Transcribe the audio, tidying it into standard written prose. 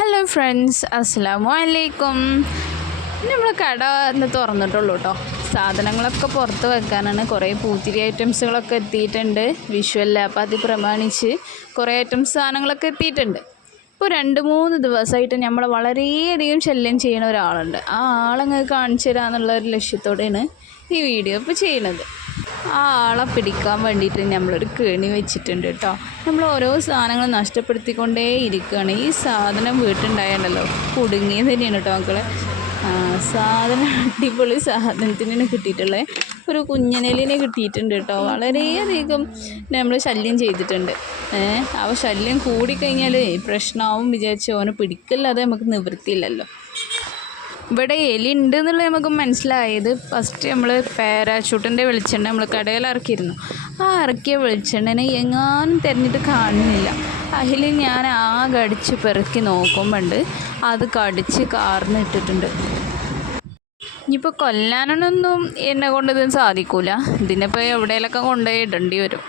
Hello friends, അസ്സലാമു അലൈക്കും. നമ്മൾ കട ഇന്ന് തുറന്നിട്ടുള്ളൂ കേട്ടോ. സാധനങ്ങളൊക്കെ പുറത്ത് വെക്കാനാണ്. കുറേ പൂത്തിരി ഐറ്റംസുകളൊക്കെ എത്തിയിട്ടുണ്ട്. വിഷുവല്ല, അപ്പോൾ അത് പ്രമാണിച്ച് കുറേ ഐറ്റംസ് സാധനങ്ങളൊക്കെ എത്തിയിട്ടുണ്ട്. ഇപ്പോൾ 2-3 ദിവസമായിട്ട് നമ്മളെ വളരെയധികം ശല്യം ചെയ്യുന്ന ഒരാളുണ്ട്. ആ ആളങ്ങ് കാണിച്ചു തരാമെന്നുള്ള ഒരു ലക്ഷ്യത്തോടെയാണ് ഈ വീഡിയോ ഇപ്പോൾ ചെയ്യുന്നത്. ആ ആളെ പിടിക്കാൻ വേണ്ടിയിട്ട് നമ്മളൊരു കെണി വെച്ചിട്ടുണ്ട് കേട്ടോ. നമ്മൾ ഓരോ സാധനങ്ങൾ നഷ്ടപ്പെടുത്തിക്കൊണ്ടേ ഇരിക്കുകയാണ്. ഈ സാധനം വീട്ടുണ്ടായണ്ടല്ലോ കുടുങ്ങിയത് തന്നെയാണ് കേട്ടോ മക്കളെ. സാധനം അടിപൊളി സാധനത്തിനാണ് കിട്ടിയിട്ടുള്ളത്. ഒരു കുഞ്ഞനെലിനെ കിട്ടിയിട്ടുണ്ട് കേട്ടോ. വളരെയധികം നമ്മൾ ശല്യം ചെയ്തിട്ടുണ്ട്. ആ ശല്യം കൂടിക്കഴിഞ്ഞാൽ പ്രശ്നമാവും വിചാരിച്ച് ഓനെ പിടിക്കല്ലാതെ നമുക്ക് നിവൃത്തിയില്ലല്ലോ. ഇവിടെ എലി ഉണ്ട് എന്നുള്ളത് നമുക്ക് മനസ്സിലായത് ഫസ്റ്റ് നമ്മൾ പാരാഷൂട്ടിൻ്റെ വെളിച്ചെണ്ണ നമ്മൾ കടയിൽ ഇറക്കിയിരുന്നു. ആ ഇറക്കിയ വെളിച്ചെണ്ണനെ എങ്ങാനും തിരഞ്ഞിട്ട് കാണുന്നില്ല. അതിൽ ഞാൻ ആകെ അടിച്ച് പെറുക്കി നോക്കുമ്പോണ്ട് അത് കടിച്ച് കാർന്നിട്ടിട്ടുണ്ട്. ഇനിയിപ്പോൾ കൊല്ലാനൊന്നും എന്നെ കൊണ്ട് ഇതിന് സാധിക്കൂല. ഇതിനിപ്പോൾ എവിടെയെങ്കിലൊക്കെ കൊണ്ടുപോയി ഇടേണ്ടി വരും.